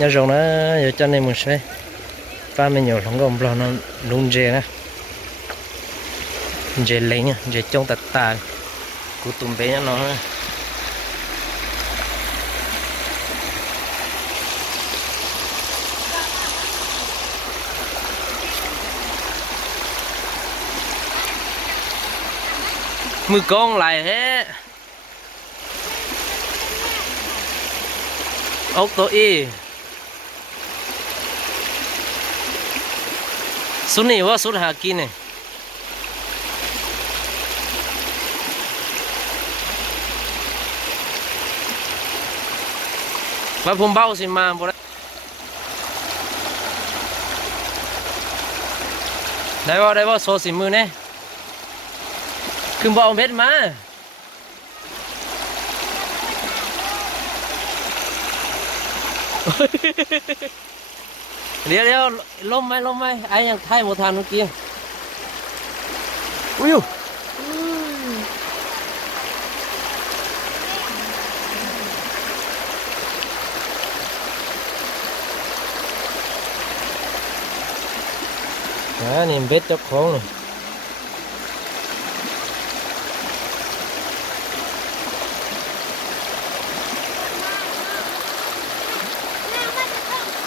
nhớ rồi nó giờ cho nên một xe ba mình nhiều không có bao nó luôn dễ nè dễ lấy nha dễ trong tạt tà của tụm bé nó mưa con lại hết ốc tổ y số này quá số hà kia này và phun bao xin mà bố đây vào số xin mưa nè cứ bao hết mà đeo lông mai ai đang thay một thằng kia ui đó niềm vết cho khổ này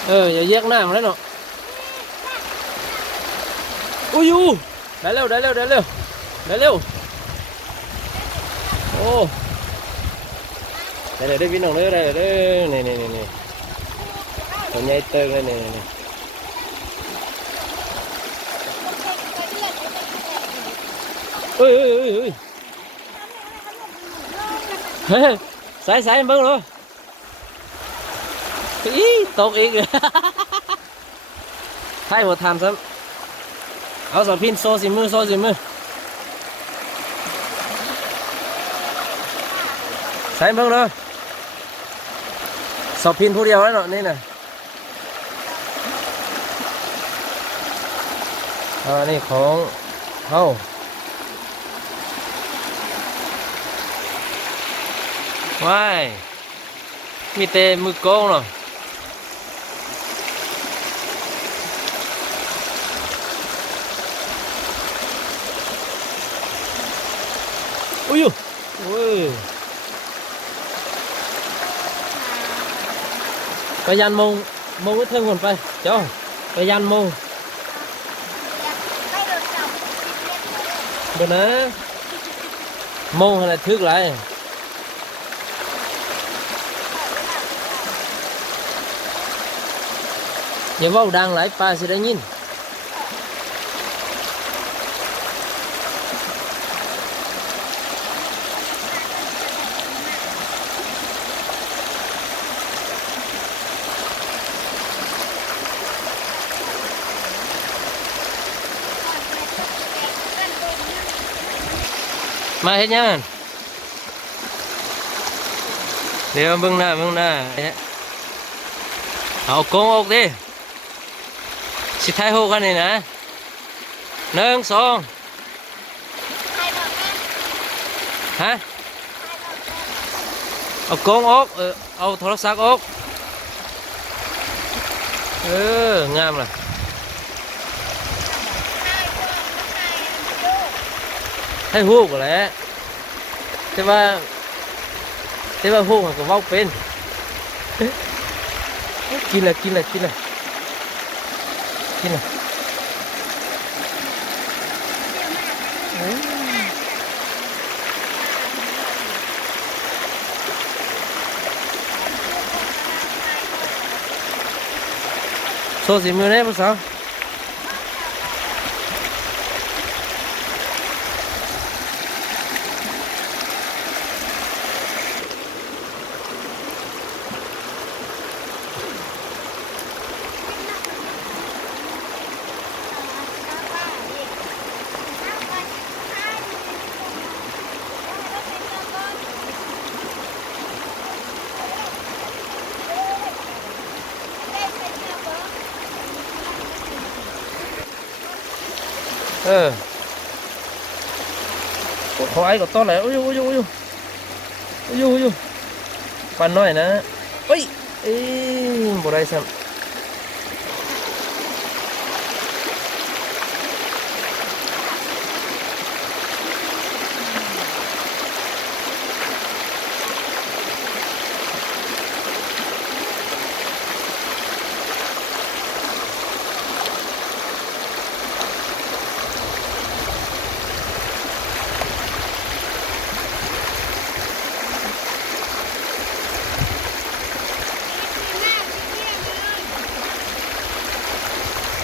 giờ giết nam đấy nọ ui u đẩy ร็วô đây viên đồng nữa đây này còn nhảy tơ đây này ui sải em bưng luôn ý tốt ý kìa thay một tham sớm áo sò pin xô gì mưa sải em bưng luôn sò pin thu điều đấy nọ nên nàyนี่ของเฮ้าว้ายมีแต่มือโกงเนาะอุ้ยไปยันมงcái thương cònไปcháuไปยันmông bên đó mông hay là thước lại giờ vào đang lại pa sẽ đã nhìn mà hết nhá để bưng nèเอาโกงออกดิสิท้ายหกกันนี่นะ1 2ฮะเอาโกงออกเอาโทรศัพท์ออกงามเลยให้หูกแหละแต่ว่าหูกมันก็เว้าเป็นกินเลยโซ่สีมือเนี่ยผู้สาวขอไอ้ก็ต้นไหนอุ้ยปันน้อยนะเอ้ย บ่ได้ซ้ำ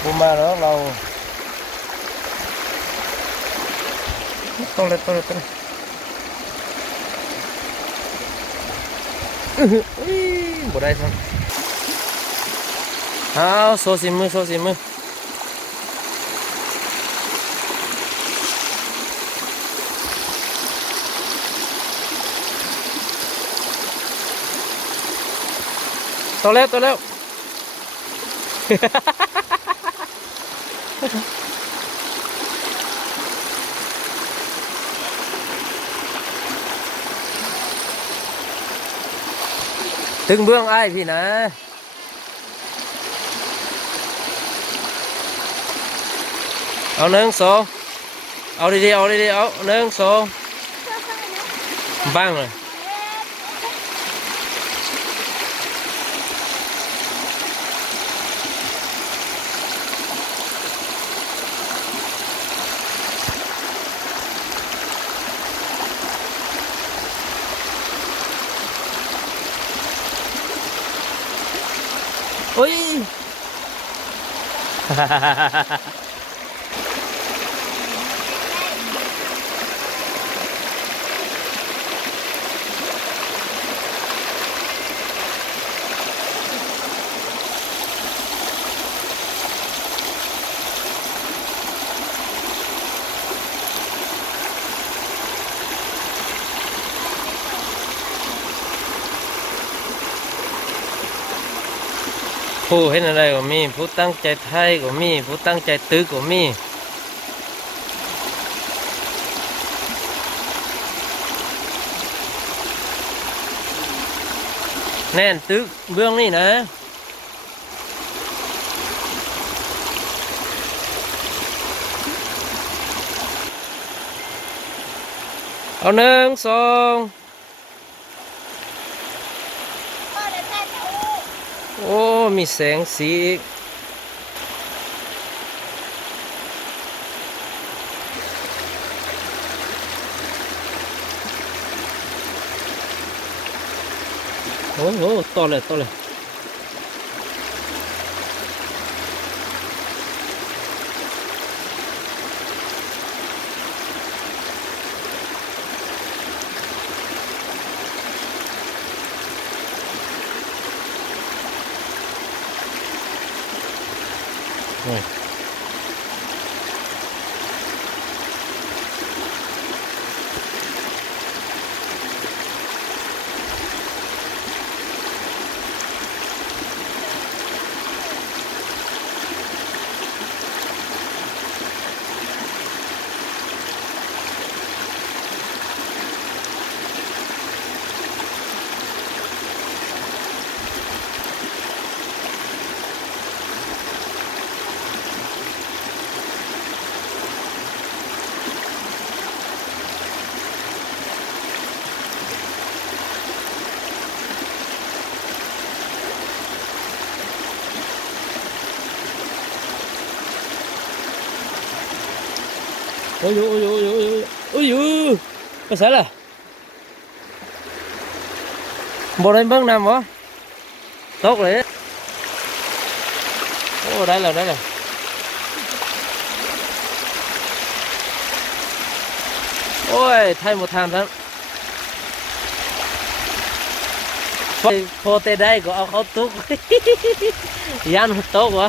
บ่มาแล้วเราต้องเลยบ่ได้ซ้ำเอาโซซิมือต่อแล้วถึงเบื้องอ้ายพี่นะเอาหนึ่งสองเอาดีๆเอาหนึ่งสองบ้างเลยโอ้ย ผู้เห็นอะไรก็มีผู้ตั้งใจไทยก็มีผู้ตั้งใจตึกก็มีแน่นตึกเบื้องนี่นะเอาหนึ่งสองโอ้มีแสงสีอีกโอ้โหต่อเลยโอ้ยโอ้ยไปใส่ละบ่ได้เบิ่งน้ำบ่ตกเลยโอ้ได้แล้วโอ้ยไทยหมดทางทั้งพอเตะได้ก็เอาเขาตุก ยันตกวะ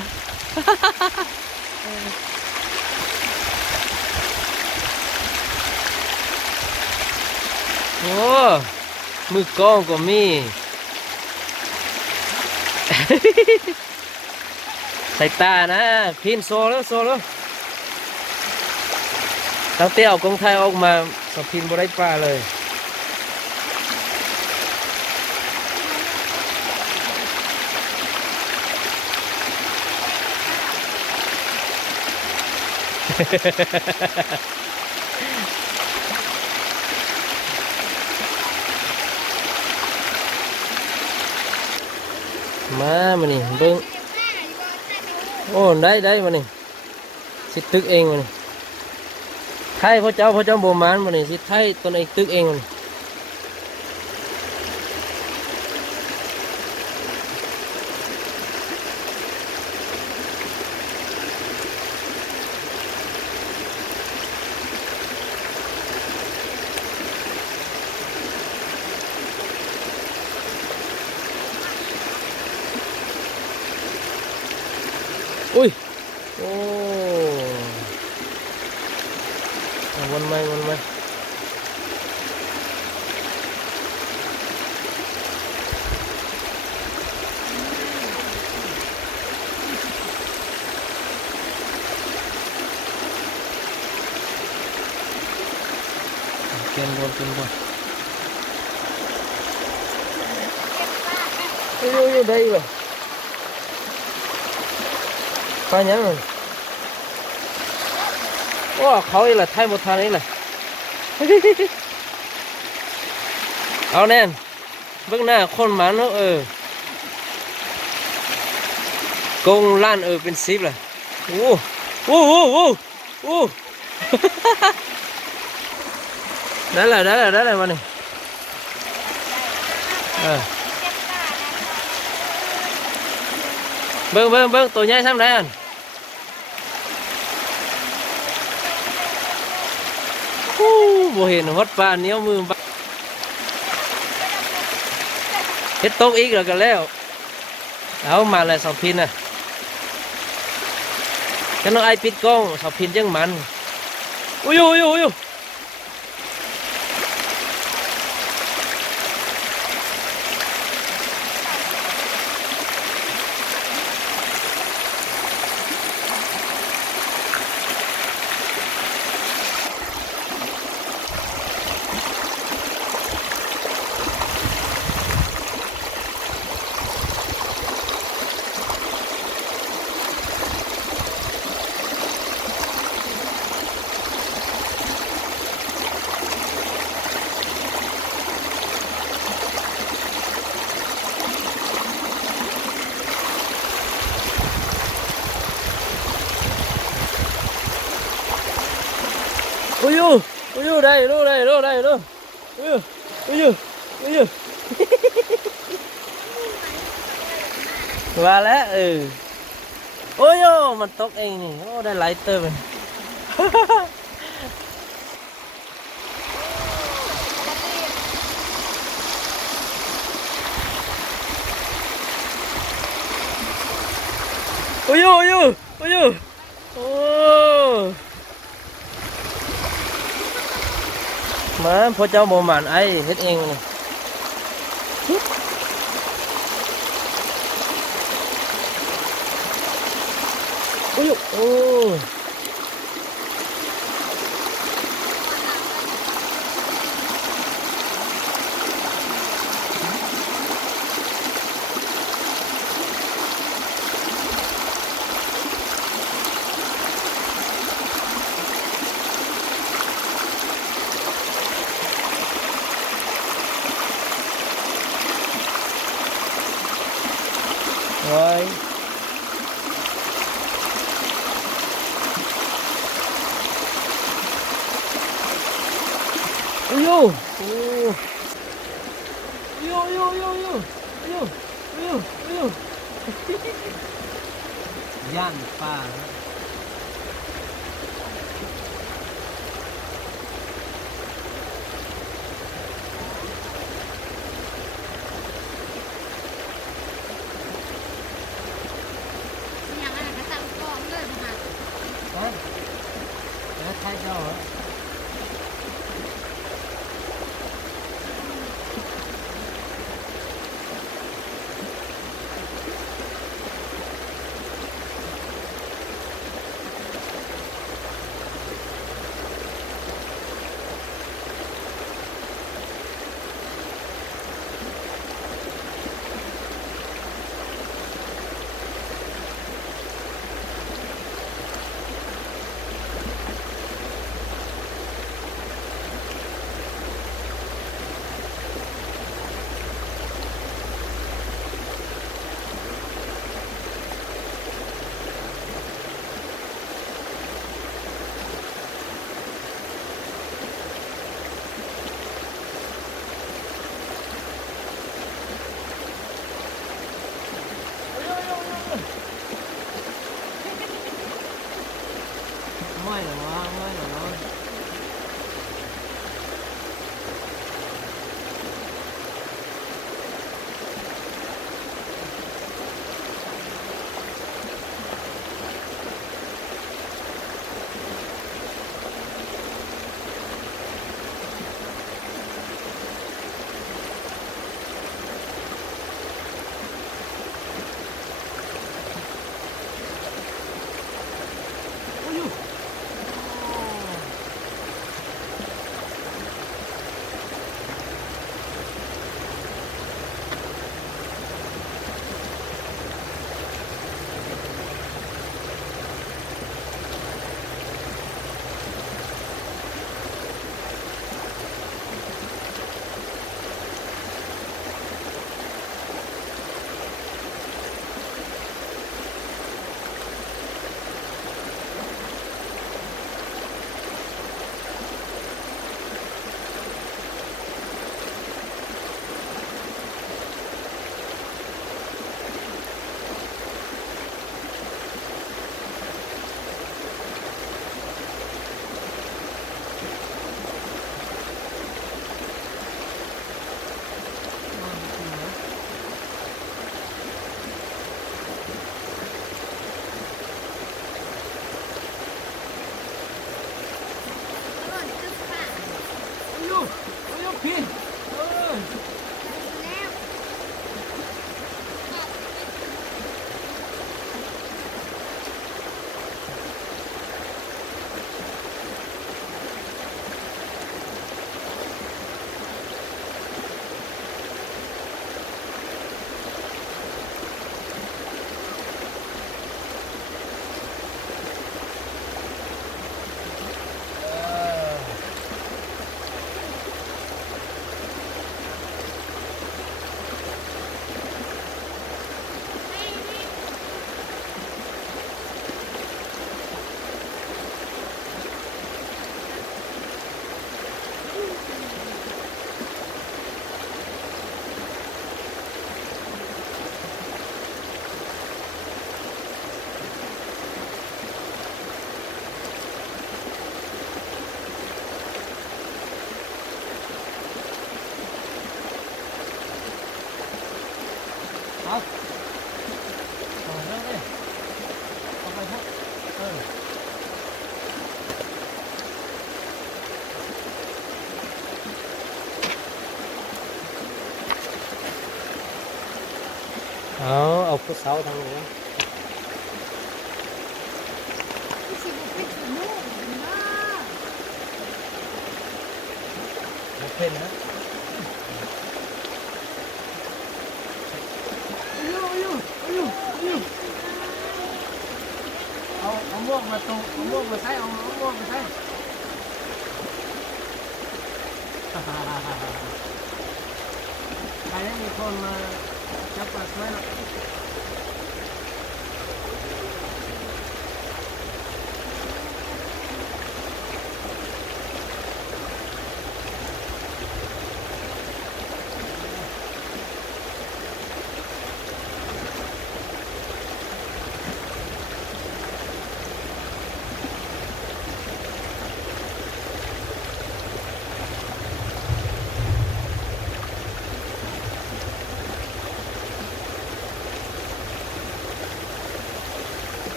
โอ้มือกล้องก็มี ใส่ตานะพินโซแล้วตั้งแต่เอากองไทยออกมาสพินบ่ได้ปลาเลย มานี่เบิ่งโอ้ได้มานี่สิตึกเองมานี่ไทยพ่อเจ้าโบมานมานี่สิไทยตนเองตึกเองมานี่อุ้ยโอ้วนไหมเกินบนอยู่ได้บ่ไปยังเลยโอ้เขาอีหละไทยหมดทางนี้เลยเอาแน่นเบื้องหน้าคนหมันกงล้านเป็น10เลยโอ้ ได้เลยวันนี้เบิ่งตัวใหญ่ซ้ำได้อันบ่เห็นฮอดปลาเหนียวมือเฮ็ดตกอีกแล้วก็แล้วเอามาเลยสาวพินน่ะฉันต้องไอปิดกล้องสาวพินจังมันอุ้ยได้ว่าแล้วโอ้ยมันตกเองนี่โอ้ได้หลายเติมเลยโอ้โอ้มาพ่อเจ้าโมมันไอเฮ็ดเองนี่โอ้ไว้ย่านป่าแล้วไทยเจ้าเหรอ หรือว่าไม่หรือว่าพี่เออเอาเอาเรื่องนี้เอาไปพวกเอาผู้สาวทางนี้โอเคนะเอาม่วงมาตรงเอาม่วงมาใส่เอาม่วงมาใส่ใครได้มีคนมาจับปลาช่วยหรอ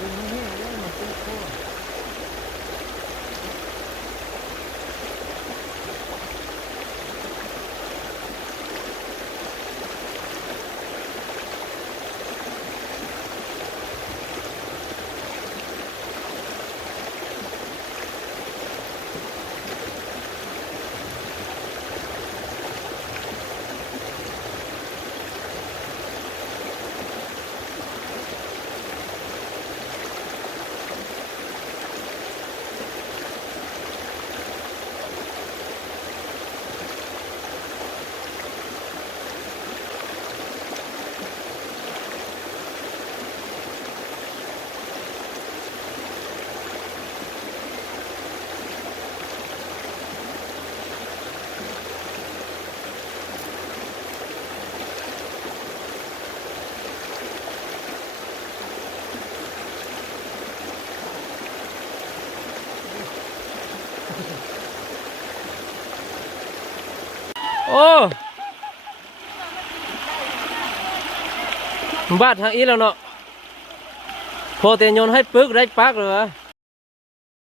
ดึงให้ได้มาเจอพ่อ โอ้บาดทางอีแล้วเนาะพอเตยนโยนให้ปึกได้ปักเลยวะ